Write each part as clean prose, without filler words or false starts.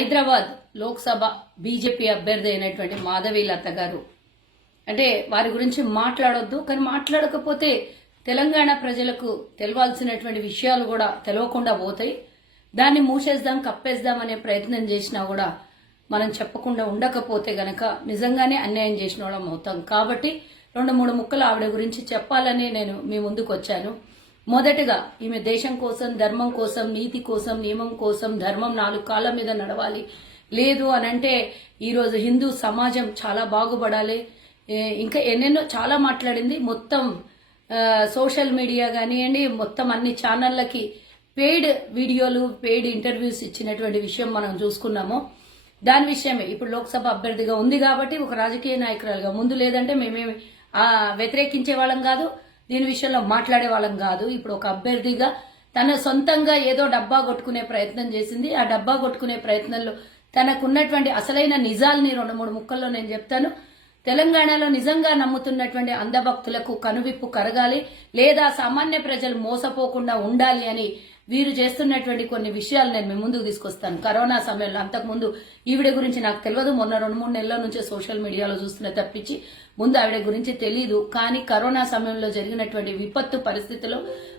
Hyderabad Lok Sabha BJP అభ్యర్థి అయినటువంటి మాధవి లత గారు అంటే వారి గురించి మాట్లాడొద్దు, కానీ మాట్లాడకపోతే తెలంగాణ ప్రజలకు తెలవాల్సినటువంటి విషయాలు కూడా తెలవకుండా పోతాయి. దాన్ని మూసేద్దాం, కప్పేద్దాం అనే ప్రయత్నం చేసినా కూడా మనం చెప్పకుండా ఉండకపోతే గనక నిజంగానే అన్యాయం చేసిన వాళ్ళం అవుతాం. కాబట్టి 2-3 ముక్కలు ఆవిడ గురించి చెప్పాలని నేను మీ ముందుకు వచ్చాను. మొదటగా ఈమె దేశం కోసం, ధర్మం కోసం, నీతి కోసం, నియమం కోసం, ధర్మం 4 కాళ్ళ మీద నడవాలి. లేదు అనంటే ఈరోజు హిందూ సమాజం చాలా బాగుపడాలి. ఇంకా ఎన్నెన్నో చాలా మాట్లాడింది. మొత్తం సోషల్ మీడియా కానివ్వండి, మొత్తం అన్ని ఛానళ్ళకి పెయిడ్ వీడియోలు, పెయిడ్ ఇంటర్వ్యూస్ ఇచ్చినటువంటి విషయం మనం చూసుకున్నాము. దాని విషయమే ఇప్పుడు లోక్సభ అభ్యర్థిగా ఉంది కాబట్టి ఒక రాజకీయ నాయకురాలుగా ముందు లేదంటే మేమేమి వ్యతిరేకించే వాళ్ళం కాదు, దీని విషయంలో మాట్లాడే వాళ్ళం కాదు. ఇప్పుడు ఒక అభ్యర్థిగా తన సొంతంగా ఏదో డబ్బా కొట్టుకునే ప్రయత్నం చేసింది. ఆ డబ్బా కొట్టుకునే ప్రయత్నంలో తనకున్నటువంటి అసలైన నిజాల్ని 2-3 ముక్కల్లో నేను చెప్తాను. తెలంగాణలో నిజంగా నమ్ముతున్నటువంటి అంధభక్తులకు కనువిప్పు కరగాలి, లేదా సామాన్య ప్రజలు మోసపోకుండా ఉండాలి అని వీరు చేస్తున్నటువంటి కొన్ని విషయాలు నేను మీ ముందుకు తీసుకొస్తాను. కరోనా సమయంలో అంతకుముందు ఈవిడ గురించి నాకు తెలియదు, మొన్న 2-3 నెలల నుంచే సోషల్ మీడియాలో చూస్తున్న తప్పించి ముందు ఆవిడ గురించి తెలీదు. కానీ కరోనా సమయంలో జరిగినటువంటి విపత్తు పరిస్థితిలో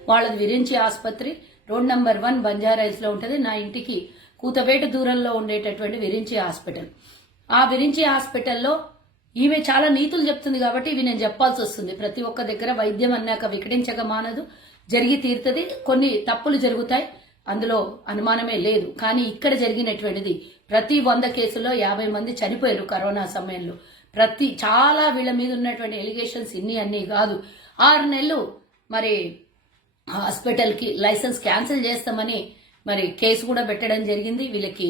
వాళ్ళది విరించి ఆసుపత్రి రోడ్ నంబర్ 1 బంజారాయిల్స్ లో ఉంటుంది. నా ఇంటికి కూతవేట దూరంలో ఉండేటటువంటి విరించి హాస్పిటల్. ఆ విరించి హాస్పిటల్లో ఈమె చాలా నీతులు చెప్తుంది కాబట్టి ఇవి నేను చెప్పాల్సి వస్తుంది. ప్రతి ఒక్క దగ్గర వైద్యం అన్నాక వికటించక మానదు, జరిగి తీరుతుంది. కొన్ని తప్పులు జరుగుతాయి, అందులో అనుమానమే లేదు. కానీ ఇక్కడ జరిగినటువంటిది ప్రతి 100 కేసుల్లో 50 మంది చనిపోయారు కరోనా సమయంలో. చాలా వీళ్ళ మీద ఉన్నటువంటి ఎలిగేషన్స్ ఇన్ని అన్ని కాదు. 6 నెలలు మరి హాస్పిటల్కి లైసెన్స్ క్యాన్సిల్ చేస్తామని మరి కేసు కూడా పెట్టడం జరిగింది. వీళ్ళకి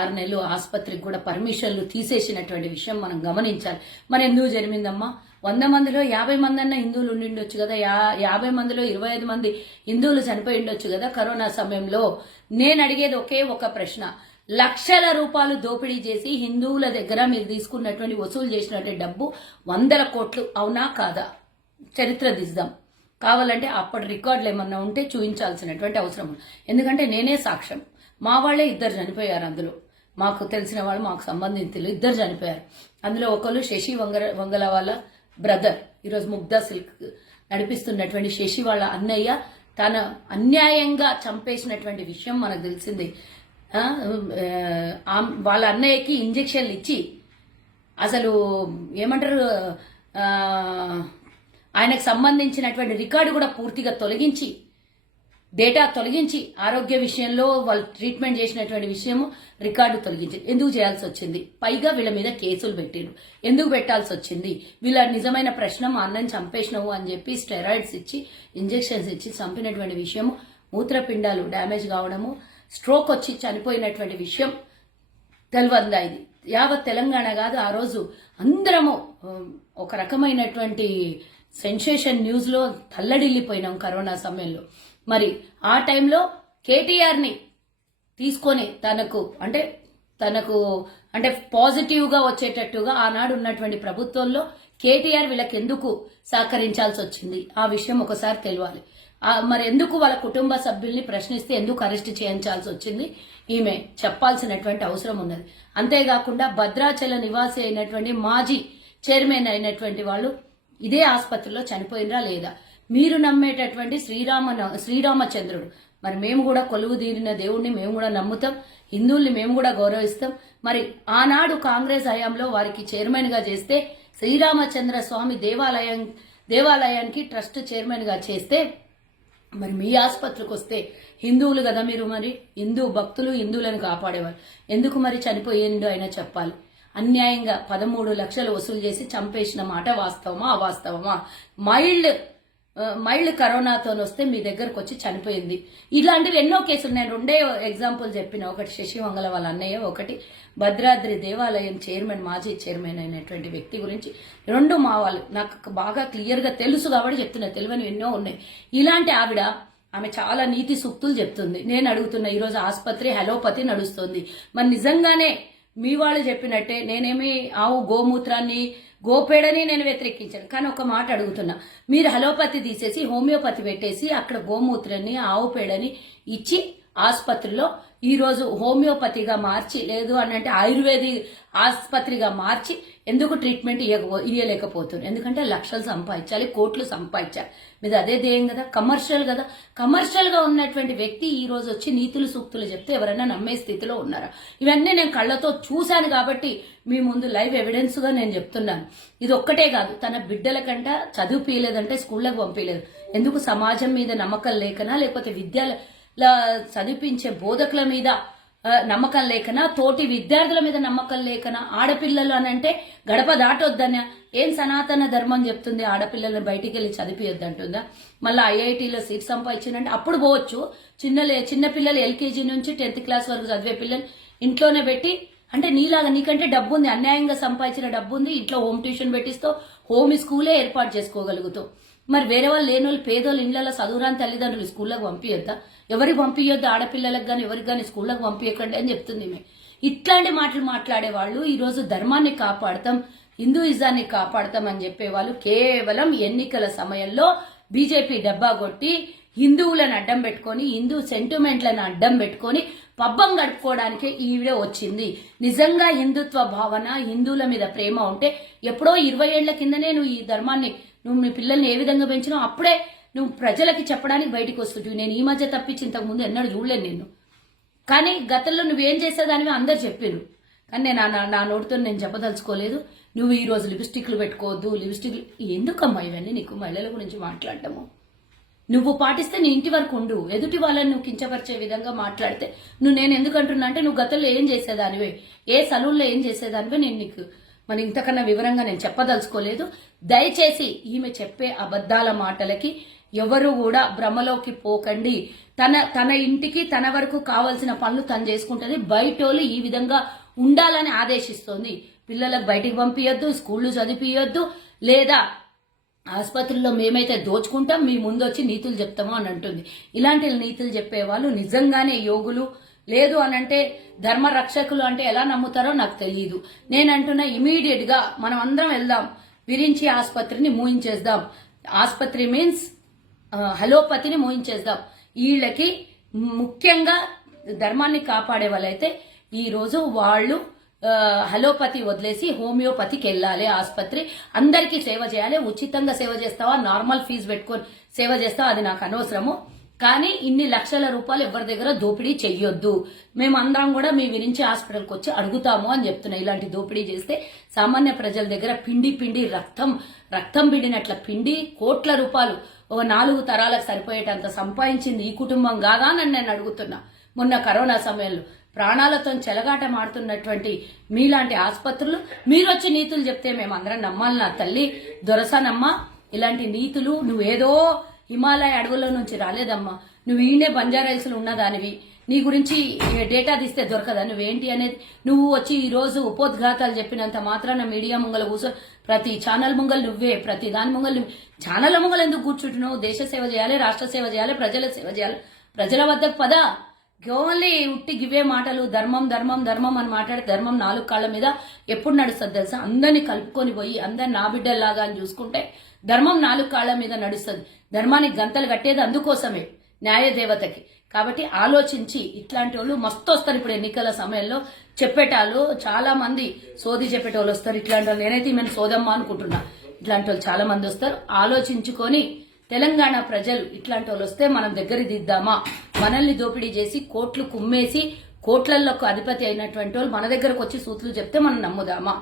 6 నెలలు ఆసుపత్రికి కూడా పర్మిషన్లు తీసేసినటువంటి విషయం మనం గమనించాలి. మరి ఎందుకు జరిగిందమ్మా? 100 మందిలో 50 మంది అన్న హిందువులు ఉండిండొచ్చు కదా, 50 మందిలో 25 మంది హిందువులు చనిపోయి ఉండొచ్చు కదా కరోనా సమయంలో. నేను అడిగేది ఒకే ఒక ప్రశ్న, లక్షల రూపాయలు దోపిడీ చేసి హిందువుల దగ్గర మీరు తీసుకున్నటువంటి వసూలు చేసినటువంటి డబ్బు 100 కోట్లు అవునా కాదా? చరిత్ర దిద్దాం. కావాలంటే అప్పటి రికార్డులు ఏమన్నా ఉంటే చూపించాల్సినటువంటి అవసరం ఉంది. ఎందుకంటే నేనే సాక్ష్యం. మా వాళ్లే 2 చనిపోయారు. అందులో మాకు తెలిసిన వాళ్ళు, మాకు సంబంధించిన 2 చనిపోయారు. అందులో ఒకరు శశి వంగల వాళ్ళ బ్రదర్, ఈరోజు ముగ్ధా సిల్క్ నడిపిస్తున్నటువంటి శశి వాళ్ళ అన్నయ్య తన అన్యాయంగా చంపేసినటువంటి విషయం మనకు తెలిసింది. వాళ్ళ అన్నయ్యకి ఇంజెక్షన్లు ఇచ్చి అసలు ఏమంటారు, ఆయనకు సంబంధించినటువంటి రికార్డు కూడా పూర్తిగా తొలగించి, డేటా తొలగించి, ఆరోగ్య విషయంలో వాళ్ళు ట్రీట్మెంట్ చేసినటువంటి విషయము రికార్డు తొలగించి ఎందుకు చేయాల్సి వచ్చింది? పైగా వీళ్ళ మీద కేసులు పెట్టిరు. ఎందుకు పెట్టాల్సి వచ్చింది? వీళ్ళ నిజమైన ప్రశ్న, మా అన్నని చంపేసినావు అని చెప్పి స్టెరాయిడ్స్ ఇచ్చి, ఇంజెక్షన్స్ ఇచ్చి చంపినటువంటి విషయము, మూత్రపిండాలు డ్యామేజ్ కావడము, స్ట్రోక్ వచ్చి చనిపోయినటువంటి విషయం తెలియదా? ఇది యావత్ తెలంగాణ కాదు, ఆ రోజు అందరము ఒక రకమైనటువంటి సెన్సేషన్ న్యూస్ లో తల్లడిల్లిపోయినాం కరోనా సమయంలో. మరి ఆ టైంలో కేటీఆర్ని తీసుకొని తనకు పాజిటివ్ గా వచ్చేటట్టుగా ఆనాడు ఉన్నటువంటి ప్రభుత్వంలో కేటీఆర్ వీళ్ళకి ఎందుకు సహకరించాల్సి వచ్చింది? ఆ విషయం ఒకసారి తెలియాలి. మరి ఎందుకు వాళ్ళ కుటుంబ సభ్యుల్ని ప్రశ్నిస్తే ఎందుకు అరెస్ట్ చేయించాల్సి వచ్చింది? ఈమె చెప్పాల్సినటువంటి అవసరం ఉన్నది. అంతేకాకుండా భద్రాచల నివాసి అయినటువంటి మాజీ చైర్మన్ అయినటువంటి వాళ్ళు ఇదే ఆసుపత్రిలో చనిపోయినరా లేదా? మీరు నమ్మేటటువంటి శ్రీరామచంద్రుడు, మరి మేము కూడా కొలువు తీరిన దేవుణ్ణి మేము కూడా నమ్ముతాం, హిందువుల్ని మేము కూడా గౌరవిస్తాం. మరి ఆనాడు కాంగ్రెస్ హయాంలో వారికి చైర్మన్ గా చేస్తే, శ్రీరామచంద్ర స్వామి దేవాలయానికి ట్రస్ట్ చైర్మన్ గా చేస్తే, మరి మీ ఆసుపత్రికి వస్తే హిందువులు కదా మీరు, మరి హిందూ భక్తులు హిందువులను కాపాడేవారు, ఎందుకు మరి చనిపోయిండు అయినా చెప్పాలి. అన్యాయంగా 13 లక్షలు వసూలు చేసి చంపేసిన మాట వాస్తవమా అవాస్తవమా? మైల్డ్ కరోనాతో వస్తే మీ దగ్గరకు వచ్చి చనిపోయింది. ఇలాంటివి ఎన్నో కేసులు నేను 2 ఎగ్జాంపుల్ చెప్పిన. ఒకటి శశి వంగల వాళ్ళ అన్నయ్య, ఒకటి భద్రాద్రి దేవాలయం చైర్మన్, మాజీ చైర్మన్ అయినటువంటి వ్యక్తి గురించి. 2 మా వాళ్ళు నాకు బాగా క్లియర్ గా తెలుసు కాబట్టి చెప్తున్నా, తెలియని ఎన్నో ఉన్నాయి. ఇలాంటి ఆమె చాలా నీతి సూక్తులు చెప్తుంది. నేను అడుగుతున్నా, ఈరోజు ఆసుపత్రి హలోపతి నడుస్తుంది. మరి నిజంగానే మీ వాళ్ళు చెప్పినట్టే నేనేమి ఆవు గోమూత్రాన్ని గోపేడని నేను వ్యతిరేకించాను, కానీ ఒక మాట అడుగుతున్నా, మీరు హలోపతి తీసేసి హోమియోపతి పెట్టేసి అక్కడ గోమూత్రాన్ని ఆవు పేడని ఇచ్చి ఆసుపత్రిలో ఈ రోజు హోమియోపతిగా మార్చి లేదు అని అంటే ఆయుర్వేదిక్ ఆసుపత్రిగా మార్చి ఎందుకు ట్రీట్మెంట్ ఇవ్వలేకపోతున్నారు? ఎందుకంటే లక్షలు సంపాదించాలి, కోట్లు సంపాదించాలి. మీద అదే ధ్యేయం కదా, కమర్షియల్ కదా. కమర్షియల్ గా ఉన్నటువంటి వ్యక్తి ఈ రోజు వచ్చి నీతులు సూక్తులు చెప్తే ఎవరైనా నమ్మే స్థితిలో ఉన్నారా? ఇవన్నీ నేను కళ్ళతో చూశాను కాబట్టి మీ ముందు లైవ్ ఎవిడెన్స్ గా నేను చెప్తున్నాను. ఇది ఒక్కటే కాదు, తన బిడ్డల కంట చదువు పీయలేదంటే స్కూళ్ళకు పంపించలేదు. ఎందుకు? సమాజం మీద నమ్మకం లేకనా, లేకపోతే చదివించే బోధకుల మీద నమ్మకం లేకనా, తోటి విద్యార్థుల మీద నమ్మకం లేకనా, ఆడపిల్లలు అని అంటే గడప దాటొద్దనా? ఏం సనాతన ధర్మం చెప్తుంది ఆడపిల్లలను బయటికి వెళ్ళి చదివియొద్దు అంటుందా? మళ్ళీ ఐఐటీలో సీట్ సంపాదించిందంటే అప్పుడు పోవచ్చు. చిన్న పిల్లలు ఎల్కేజీ నుంచి 10th క్లాస్ వరకు చదివే పిల్లలు ఇంట్లోనే పెట్టి, అంటే నీలాగా నీకంటే డబ్బు ఉంది, అన్యాయంగా సంపాదించిన డబ్బు ఉంది, ఇంట్లో హోమ్ ట్యూషన్ పెట్టిస్తావు, హోమ్ స్కూలే ఏర్పాటు చేసుకోగలుగుతావు. మరి వేరే వాళ్ళు లేని వాళ్ళు పేదోళ్ళు ఇళ్లలో చదువురాని తల్లిదండ్రులు స్కూళ్ళకు పంపించొద్దా? ఎవరికి పంపించొద్దు? ఆడపిల్లలకు కానీ ఎవరికి కానీ స్కూళ్ళకు పంపించకండి అని చెప్తుంది. ఇట్లాంటి మాటలు మాట్లాడే వాళ్ళు ఈ రోజు ధర్మాన్ని కాపాడతాం, హిందూయిజాన్ని కాపాడతాం అని చెప్పేవాళ్ళు కేవలం ఎన్నికల సమయంలో బీజేపీ డబ్బా కొట్టి హిందువులను అడ్డం పెట్టుకొని, హిందూ సెంటిమెంట్లను అడ్డం పెట్టుకొని పబ్బం గడుపుకోవడానికి ఈవిడే వచ్చింది. నిజంగా హిందుత్వ భావన, హిందువుల మీద ప్రేమ ఉంటే ఎప్పుడో 20 ఏళ్ల కిందనే నువ్వు ఈ ధర్మాన్ని, నువ్వు మీ పిల్లల్ని ఏ విధంగా పెంచినావు అప్పుడే నువ్వు ప్రజలకి చెప్పడానికి బయటకు వస్తుంటివి. నేను ఈ మధ్య తప్పించి ఇంతకు ముందు ఎన్నడూ చూడలేను నిన్ను. కానీ గతంలో నువ్వేం చేసేదానివి అందరు చెప్పారు, కానీ నేను నా నోటితో నేను చెప్పదలుచుకోలేదు. నువ్వు ఈ రోజు లిప్స్టిక్లు పెట్టుకోవద్దు, లిప్స్టిక్లు ఎందుకమ్మా ఇవన్నీ నీకు? మహిళల గురించి మాట్లాడటము నువ్వు పాటిస్తే నీ ఇంటి వరకు ఉండు. ఎదుటి వాళ్ళని నువ్వు కించపరిచే విధంగా మాట్లాడితే నేను ఎందుకు అంటున్నా అంటే, నువ్వు గతంలో ఏం చేసేదానివే, ఏ సలూన్లో ఏం చేసేదానివే నేను నీకు మరి ఇంతకన్నా వివరంగా నేను చెప్పదలుచుకోలేదు. దయచేసి ఈమె చెప్పే అబద్ధాల మాటలకి ఎవరు కూడా భ్రమలోకి పోకండి. తన ఇంటికి తన వరకు కావాల్సిన పనులు తను చేసుకుంటుంది. బయటోళ్ళు ఈ విధంగా ఉండాలని ఆదేశిస్తోంది. పిల్లలకు బయటికి పంపించొద్దు, స్కూళ్ళు చదివియొద్దు, లేదా ఆసుపత్రుల్లో మేమైతే దోచుకుంటాం, మీ ముందు వచ్చి నీతులు చెప్తాము అని అంటుంది. ఇలాంటి నీతులు చెప్పేవాళ్ళు నిజంగానే యోగులు, లేదు అనంటే ధర్మ రక్షకులు అంటే ఎలా నమ్ముతారో నాకు తెలియదు. నేనంటున్నా ఇమీడియట్ గా మనం అందరం వెళ్దాం, విరించి ఆసుపత్రిని మూయించేద్దాం. ఆసుపత్రి మీన్స్ హలోపతిని మూయించేద్దాం. వీళ్ళకి ముఖ్యంగా ధర్మాన్ని కాపాడే వాళ్ళైతే ఈ రోజు వాళ్ళు హలోపతి వదిలేసి హోమియోపతికి వెళ్ళాలి. ఆసుపత్రి అందరికీ సేవ చేయాలి. ఉచితంగా సేవ చేస్తావా, నార్మల్ ఫీజు పెట్టుకొని సేవ చేస్తావా, అది నాకు అనవసరము. కానీ ఇన్ని లక్షల రూపాయలు ఎవరి దగ్గర దోపిడీ చెయ్యొద్దు. మేమందరం కూడా మీ విరించి హాస్పిటల్కి వచ్చి అడుగుతాము అని చెప్తున్నా. ఇలాంటి దోపిడీ చేస్తే సామాన్య ప్రజల దగ్గర పిండి రక్తం పిండినట్ల పిండి కోట్ల రూపాయలు 4 తరాలకు సరిపోయేటంత సంపాదించింది ఈ కుటుంబం కాదా అని నేను అడుగుతున్నా. మొన్న కరోనా సమయంలో ప్రాణాలతో చెలగాట మాడుతున్నటువంటి మీలాంటి ఆసుపత్రులు మీరు వచ్చి నీతులు చెప్తే మేమందరం నమ్మాలి. నా తల్లి దొరసానమ్మా, ఇలాంటి నీతులు నువ్వేదో హిమాలయ అడవుల నుంచి రాలేదమ్మా. నువ్వు ఈయనే బంజారాయిల్స్ లో ఉన్నదానివి. నీ గురించి డేటా తీస్తే దొరకదా నువ్వేంటి అనేది? నువ్వు వచ్చి ఈ రోజు ఉపోద్ఘాతాలు చెప్పినంత మాత్రాన మీడియా ముంగల కూర్చో, ప్రతి ఛానల్ ముంగలు నువ్వే, ప్రతి దాని ముంగలు నువ్వే. ఛానల్ ముంగలు ఎందుకు కూర్చుంటున్నావు? దేశ సేవ చేయాలి, రాష్ట్ర సేవ చేయాలి, ప్రజల సేవ చేయాలి. ప్రజల వద్దకు పదా. ఓన్లీ ఉట్టి గివే మాటలు ధర్మం అని మాట్లాడి ధర్మం 4 కాళ్ళ మీద ఎప్పుడు నడుస్తుంది తెలుసా? అందరినీ కలుపుకొని పోయి అందరిని నా బిడ్డల్లాగా అని చూసుకుంటే ధర్మం 4 కాళ్ళ మీద నడుస్తుంది. ధర్మానికి గంతలు కట్టేది అందుకోసమే, న్యాయదేవతకి. కాబట్టి ఆలోచించి ఇట్లాంటి వాళ్ళు మస్తు వస్తారు. ఇప్పుడు ఎన్నికల సమయంలో చెప్పేటాళ్ళు చాలా మంది సోది చెప్పేటోళ్ళు వస్తారు. ఇట్లాంటి వాళ్ళు నేనైతే ఈమెను సోదమ్మ అనుకుంటున్నా. ఇట్లాంటి వాళ్ళు చాలా మంది వస్తారు. ఆలోచించుకొని తెలంగాణ ప్రజలు ఇట్లాంటి వాళ్ళు వస్తే మనం దగ్గర దిద్దామా? మనల్ని దోపిడీ చేసి కోట్లు కుమ్మేసి కోట్లలోకి అధిపతి అయినటువంటి వాళ్ళు మన దగ్గరకు వచ్చి సూత్రులు చెప్తే మనం నమ్ముదామా?